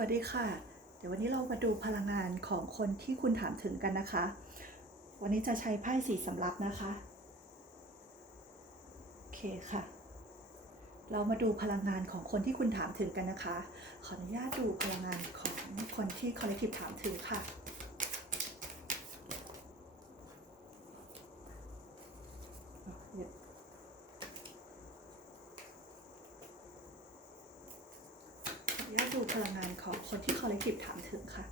วัสดีค่ะ เดี๋ยววันนี้เรามาดูพลังงานของคนที่คุณถามถึงกันนะคะ วันนี้จะใช้ไพ่สีสำรับนะคะ โอเคค่ะ เรามาดูพลังงานของคนที่คุณถามถึงกันนะคะ ขออนุญาตดูพลังงานของคนที่ collective ถามถึงค่ะ ขออนุญาตดูพลังงานของคนที่ collective ถามถึงค่ะ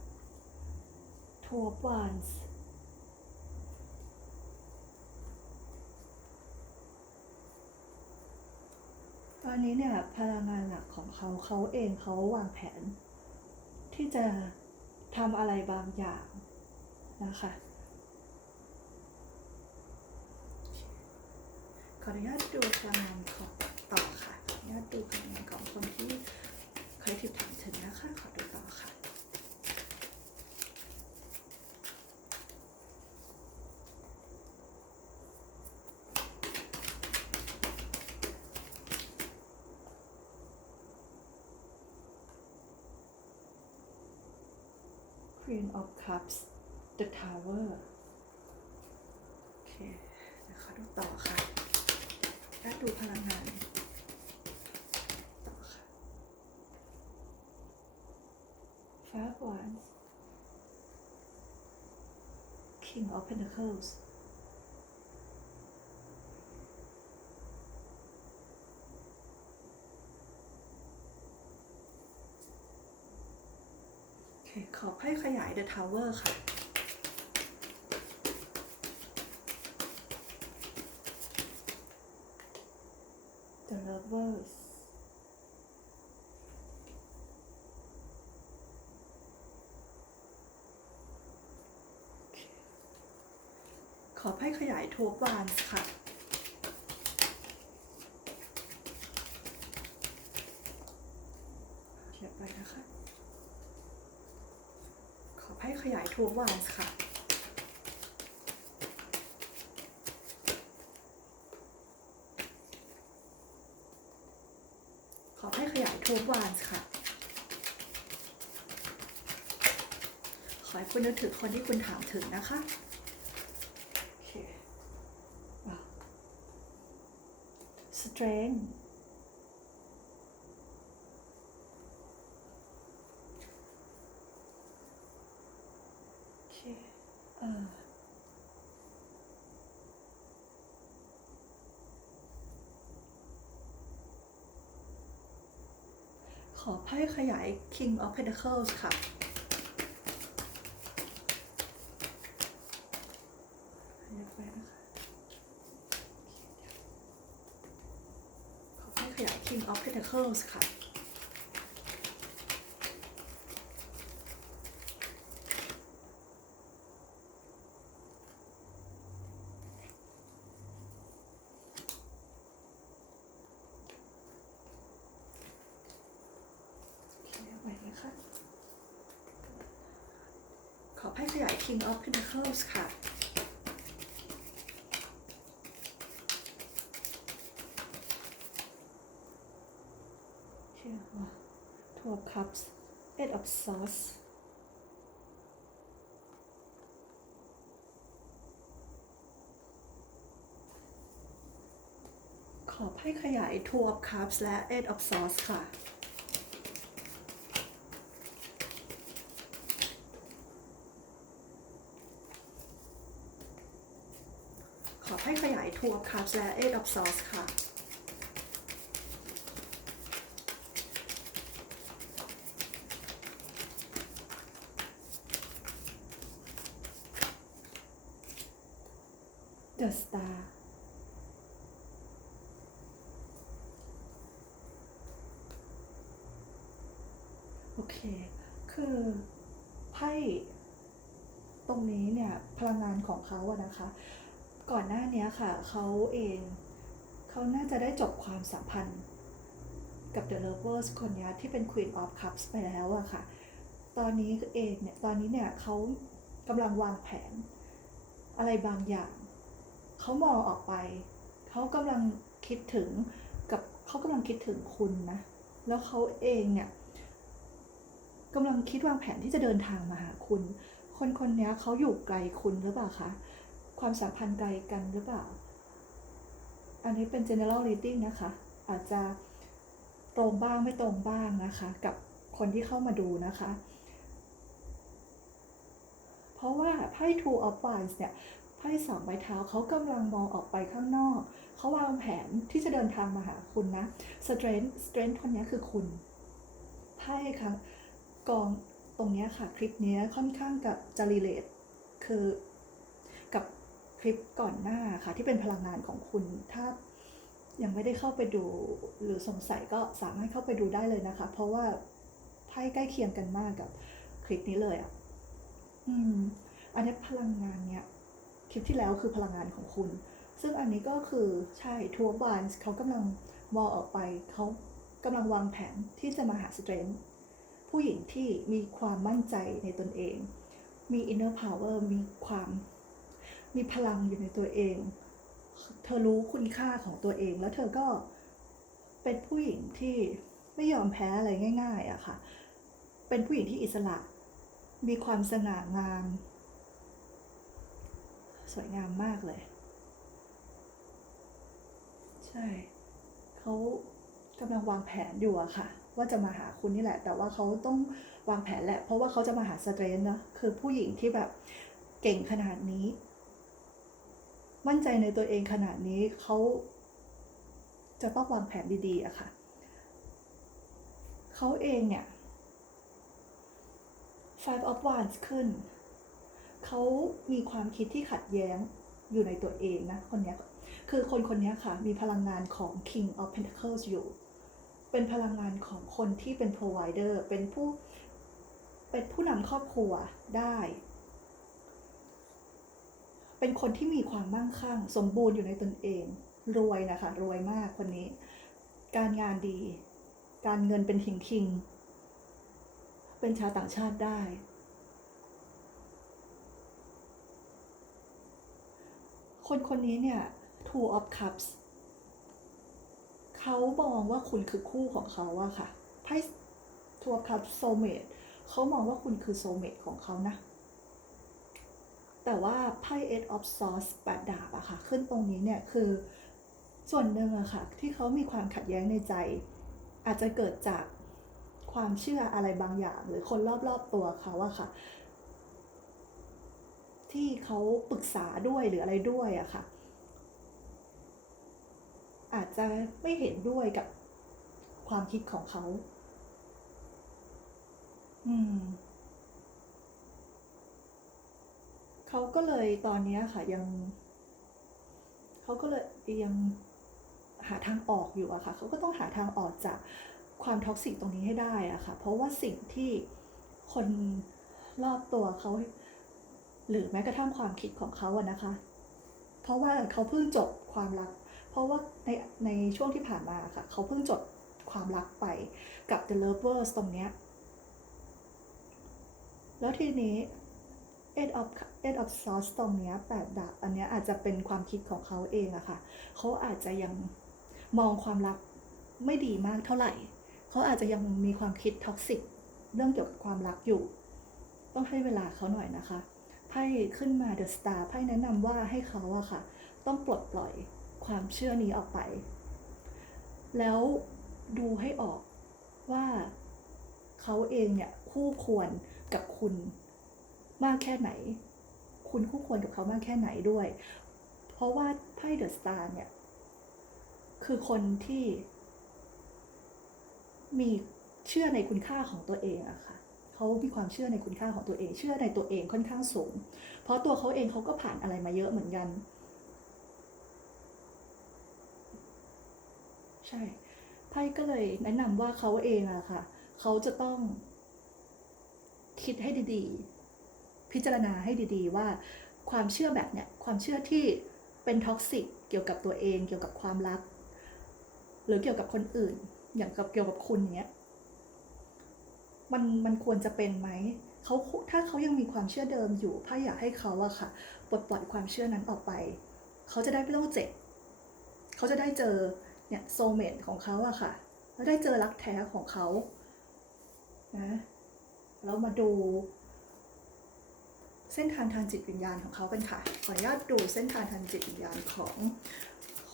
Two of Wands ตอนนี้เนี่ยพลังงานหลักของเขาเขาเองเขาวางแผน ที่จะทำอะไรบางอย่างนะคะขออนุญาตดูพลังงานของต่อค่ะ ขออนุญาตดูพลังงานของคนที่เคยทิพถามถึงนะคะ ขอดูต่อค่ะ Queen of Cups The Tower โอเคเดี๋ยวขอดูต่อค่ะถ้าดูพลังงานต่อค่ะ Five Wands King of Pentacles โอเคขอให้ขยาย The Tower ค่ะ The Lovers โอเคขอให้ขยายทัวบานค่ะ เขียนไปนะคะ ขอให้ขยาย ทัวานค่ะ ขอให้ขยายทัวานค่ะ ขอให้คุณนึกถึงคนที่คุณถามถึงนะคะโอเคว้าว strength โอเคเอ่อ ขอไพ่ขยาย King of Pentacles ค่ะ ขอให้ขยาย King of Pentacles ค่ะ โอเคเอาไว้นะคะ ข อให้ขยาย King of Pentacles ค่ะเชื่อว่า Two of Cups Eight of Swords ขอให้ขยาย Two of Cups และ Eight of Swords ค่ะ ให้ขยาย Two of Cups และ Eight of Swords ค่ะ The Star โอเค คือไพ่ตรงนี้เนี่ย พลังงานของเขาอะนะคะ ก่อนหน้านี้ค่ะเขาเองเขาน่าจะได้จบความสัมพันธ์กับ The Lovers คนนี้ที่เป็น Queen of Cups ไปแล้วอะค่ะ ตอนนี้เองเนี่ยตอนนี้เนี่ยเขากำลังวางแผน อะไรบางอย่าง เขามองออกไป เขากำลังคิดถึงกับเขากำลังคิดถึงคุณนะ แล้วเขาเองเนี่ยกำลังคิดวางแผนที่จะเดินทางมาหาคุณ คนคนนี้เขาอยู่ไกลคุณหรือเปล่าคะ ความสัมพันธ์ไกลกันหรือเปล่า อันนี้เป็น general reading นะคะ อาจจะตรงบ้างไม่ตรงบ้างนะคะ กับคนที่เข้ามาดูนะคะ เพราะว่าไพ่ two of wands เนี่ยไพ่สองใบเท้าเขากำลังมองออกไปข้างนอก เขาวางแผนที่จะเดินทางมาหาคุณนะ strength strength คนนี้คือคุณไพ่ค่ะกองตรงนี้ค่ะ คลิปนี้ค่อนข้างกับจะ relate คือ ลิปก่อนหน้าค่ะที่เป็นพลังงานของคุณ ถ้ายังไม่ได้เข้าไปดูหรือสงสัยก็สามารถเข้าไปดูได้เลยนะคะ เพราะว่าไพ่ใกล้เคียงกันมากกับคลิปนี้เลยอะอืม อันนี้พลังงานเนี้ยคลิปที่แล้วคือพลังงานของคุณ ซึ่งอันนี้ก็คือใช่ทัวร์บานเขากำลังมองออกไปเขากำลังวางแผนที่จะมาหาสเตรน g t ผู้หญิงที่มีความมั่นใจในตนเอง มี inner power มีความ มีพลังอยู่ในตัวเอง เธอรู้คุณค่าของตัวเอง แล้วเธอก็เป็นผู้หญิงที่ไม่ยอมแพ้อะไรง่าย ๆอะค่ะ เป็นผู้หญิงที่อิสระ มีความสง่างาม สวยงามมากเลย ใช่ เขากำลังวางแผนอยู่อะค่ะ ว่าจะมาหาคุณนี่แหละ แต่ว่าเขาต้องวางแผนแหละ เพราะว่าเขาจะมาหาสเตรนเนาะคือผู้หญิงที่แบบเก่งขนาดนี้ มั่นใจในตัวเองขนาดนี้เขาจะต้องวางแผนดีๆอะค่ะเขาเองเนี่ย five of wands ขึ้น เขามีความคิดที่ขัดแย้งอยู่ในตัวเองนะ คนนี้คือคนคนนี้ค่ะ มีพลังงานของ King of Pentacles อยู่ เป็นพลังงานของคนที่เป็น provider เป็นผู้ เป็นผู้นำครอบครัวได้ เป็นคนที่มีความมั่งคั่ง สมบูรณ์อยู่ในตนเอง รวยนะคะ รวยมากคนนี้ การงานดี การเงินเป็นทิงทิงเป็นชาวต่างชาติได้ คนคนนี้เนี่ย two of cups เขามองว่าคุณคือคู่ของเขาอะค่ะไพ่ two of cups soulmate เขามองว่าคุณคือ soulmate ของเขานะ แต่ว่าไพ่ eight of swords แปดดาบอะค่ะ ขึ้นตรงนี้เนี่ยคือส่วนหนึ่งอะค่ะ ที่เขามีความขัดแย้งในใจ อาจจะเกิดจากความเชื่ออะไรบางอย่าง หรือคนรอบๆตัวเขาอะค่ะ ที่เขาปรึกษาด้วยหรืออะไรด้วยอะค่ะ อาจจะไม่เห็นด้วยกับความคิดของเขา อืม เขาก็เลยตอนนี้ค่ะยังเขาก็เลยยังหาทางออกอยู่อะค่ะเขาก็ต้องหาทางออกจากความท็อกซิกตรงนี้ให้ได้อะค่ะ เพราะว่าสิ่งที่คนรอบตัวเขาหรือแม้กระทั่งความคิดของเขาอะนะคะ เพราะว่าเขาเพิ่งจบความรัก เพราะว่าในในช่วงที่ผ่านมาค่ะ เขาเพิ่งจบความรักไปกับ The Lovers ตรงเนี้ย แล้วทีนี้ eight of Ed of swords ตรงเนี้ยแปดดาบอันเนี้ยอาจจะเป็นความคิดของเขาเองอะค่ะเขาอาจจะยังมองความรักไม่ดีมากเท่าไหร่ เขาอาจจะยังมีความคิดท็อกซิกเรื่องเกี่ยวกับความรักอยู่ ต้องให้เวลาเขาหน่อยนะคะไพ่ขึ้นมา The Star ไพ่แนะนำว่าให้เขาอะค่ะ ต้องปลดปล่อยความเชื่อนี้ออกไป แล้วดูให้ออกว่าเขาเองเนี่ยคู่ควรกับคุณ มากแค่ไหน คุณคู่ควรกับเขามากแค่ไหนด้วย เพราะว่าไพ่เดอะสตาร์เนี่ย คือคนที่ มีเชื่อในคุณค่าของตัวเองอะค่ะเขามีความเชื่อในคุณค่าของตัวเอง เชื่อในตัวเองค่อนข้างสูง เพราะตัวเขาเองเขาก็ผ่านอะไรมาเยอะเหมือนกัน ใช่ไพ่ก็เลยแนะนำว่าเขาเองอะค่ะ เขาจะต้องคิดให้ดีๆ พิจารณาให้ดีๆ ว่าความเชื่อแบบเนี้ยความเชื่อที่เป็นท็อกซิกเกี่ยวกับตัวเอง เกี่ยวกับความรัก หรือเกี่ยวกับคนอื่น อย่างกับเกี่ยวกับคุณเนี้ยมันมันควรจะเป็นไหมเขาถ้าเขายังมีความเชื่อเดิมอยู่ไพ่อยากให้เขาอะค่ะปลดปล่อยความเชื่อนั้นออกไป เขาจะได้ไม่ต้องเจ็บเขาจะได้เจอเนี่ยโซเมตของเขาอะค่ะแล้วได้เจอรักแท้ของเขานะแล้วมาดู เส้นทางทางจิตวิญญาณของเขากันค่ะ ขออนุญาตดูเส้นทางทางจิตวิญญาณของ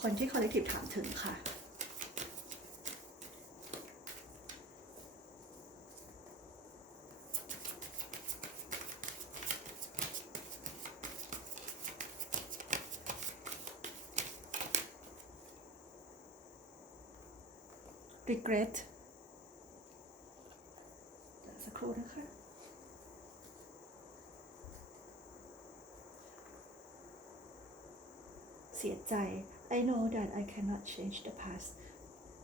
คนที่ collective ถามถึงค่ะ regret เดี๋ยวสักครู่นะคะ เสีย ใจ I know that I cannot change the past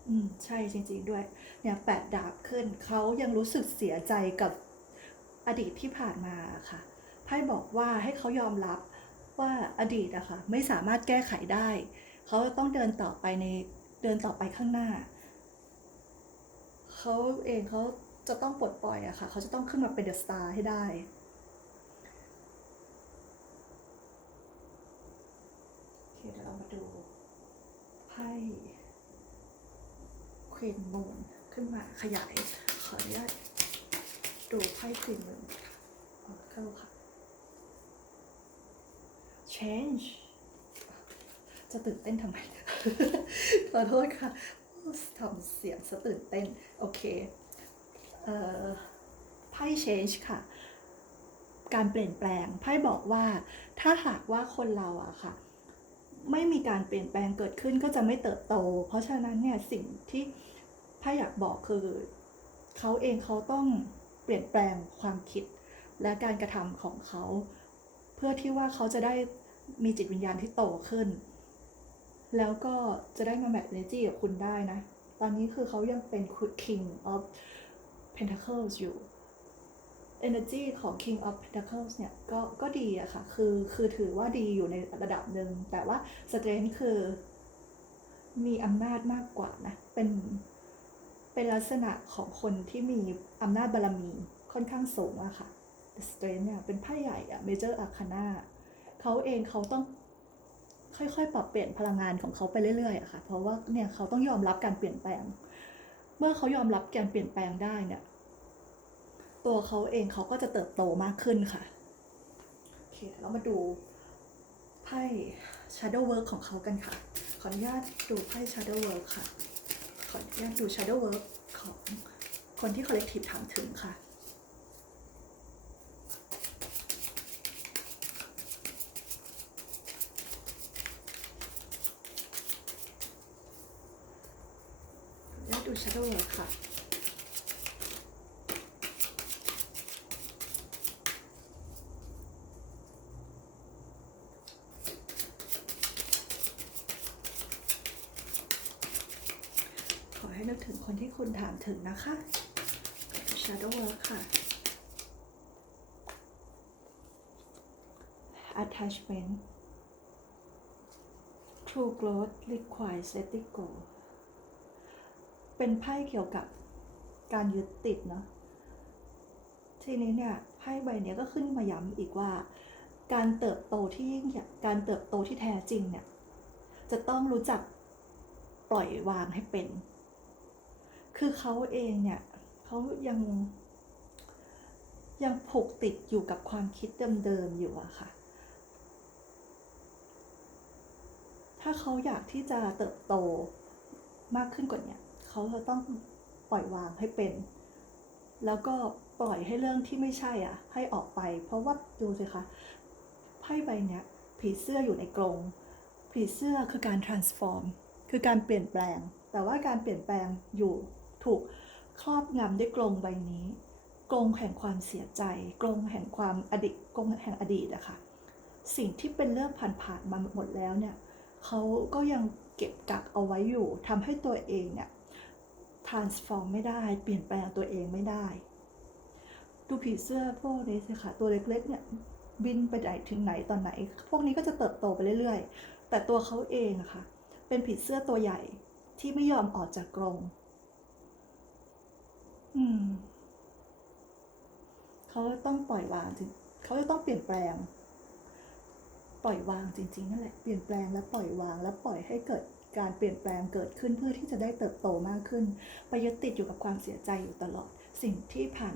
อืมใช่จริง ๆ ด้วย เนี่ยแปดดาบขึ้น เขายังรู้สึกเสียใจกับอดีตที่ผ่านมาค่ะ ไพ่บอกว่าให้เขายอมรับว่าอดีตอะค่ะไม่สามารถแก้ไขได้ เขาต้องเดินต่อไปในเดินต่อไปข้างหน้า เขาเองเขาจะต้องปลดปล่อยอะค่ะ เขาจะต้องขึ้นมาเป็นเดอะสตาร์ให้ได้ โอเค เดี๋ยวเรามาดู ไพ่ควีนมูนขึ้นมาขยายขออนุญาตดูไพ่ควีนมูนค่ะเข้าค่ะ change จะตื่นเต้นทำไม ขอโทษค่ะทำเสียงสะตื่นเต้น โอเค เอ่อ ไพ่ change ค่ะ การเปลี่ยนแปลง ไพ่บอกว่า ถ้าหากว่าคนเราอะค่ะ ไม่มีการเปลี่ยนแปลงเกิดขึ้นก็จะไม่เติบโต เพราะฉะนั้นเนี่ยสิ่งที่ไพ่อยากบอกคือเขาเองเขาต้องเปลี่ยนแปลงความคิดและการกระทำของเขา เพื่อที่ว่าเขาจะได้มีจิตวิญญาณที่โตขึ้น แล้วก็จะได้มาแมทเ energy กับคุณได้นะ ตอนนี้คือเขายังเป็น king of pentacles อยู่ energy ของ king of pentacles เนี่ยก็ก็ดีอะค่ะ คือคือถือว่าดีอยู่ในระดับหนึ่ง แต่ว่า strength คือ มีอำนาจมากกว่านะ เป็นเป็นลักษณะของคนที่มีอำนาจบารมีค่อนข้างสูงอะค่ะ strength เนี่ยเป็นไพ่ใหญ่อะ major arcana เขาเองเขาต้องค่อยๆ ปรับเปลี่ยนพลังงานของเขาไปเรื่อยๆอะค่ะ เพราะว่าเนี่ยเขาต้องยอมรับการเปลี่ยนแปลง เมื่อเขายอมรับการเปลี่ยนแปลงได้เนี่ย ตัวเขาเองเขาก็จะเติบโตมากขึ้นค่ะ โอเคเดี๋ยวเรามาดูไพ่ Shadow Work ของเขากันค่ะ ขออนุญาตดูไพ่ Shadow Work ค่ะ ขออนุญาตดู Shadow Work ของคนที่ Collective ถามถึงค่ะขออนุญาดู Shadow Work ค่ะ ให้นึกถึงคนที่คุณถามถึงนะคะ Shadow Work ค่ะ Attachment True Growth Requires Letting Go เป็นไพ่เกี่ยวกับการยึดติดเนาะทีนี้เนี่ยไพ่ใบนี้ก็ขึ้นมาย้ำอีกว่า การเติบโตที่ยิ่งใหญ่การเติบโตที่แท้จริงเนี่ยจะต้องรู้จักปล่อยวางให้เป็น คือเขาเองเนี่ยเขายังยังผูกติดอยู่กับความคิดเดิมๆอยู่อะค่ะ ถ้าเขาอยากที่จะเติบโตมากขึ้นกว่านี้เขาจะต้องปล่อยวางให้เป็น แล้วก็ปล่อยให้เรื่องที่ไม่ใช่อะ ให้ออกไป เพราะว่าดูสิคะไพ่ใบเนี้ยผีเสื้ออยู่ในกรงผีเสื้อคือการ transform คือการเปลี่ยนแปลง แต่ว่าการเปลี่ยนแปลงอยู่ ถูกครอบงำด้วยกรงใบนี้กรงแห่งความเสียใจกรงแห่งความอดีตกรงแห่งอดีตอะค่ะสิ่งที่เป็นเรื่องผ่านๆมาหมดแล้วเนี่ยเขาก็ยังเก็บกักเอาไว้อยู่ทำให้ตัวเองเนี่ย transform ไม่ได้เปลี่ยนแปลงตัวเองไม่ได้ ดูผีเสื้อพวกนี้สิคะตัวเล็กๆเนี่ยบินไปไหนถึงไหนตอนไหน พวกนี้ก็จะเติบโตไปเรื่อยๆ แต่ตัวเขาเองอะค่ะเป็นผีเสื้อตัวใหญ่ที่ไม่ยอมออกจากกรง อืม เขาต้องปล่อยวางจริงเขาจะต้องเปลี่ยนแปลง ปล่อยวางจริงๆนั่นแหละ เปลี่ยนแปลงและปล่อยวาง และปล่อยให้เกิดการเปลี่ยนแปลงเกิดขึ้นเพื่อที่จะได้เติบโตมากขึ้น ไปยึดติดอยู่กับความเสียใจอยู่ตลอด สิ่งที่ผ่าน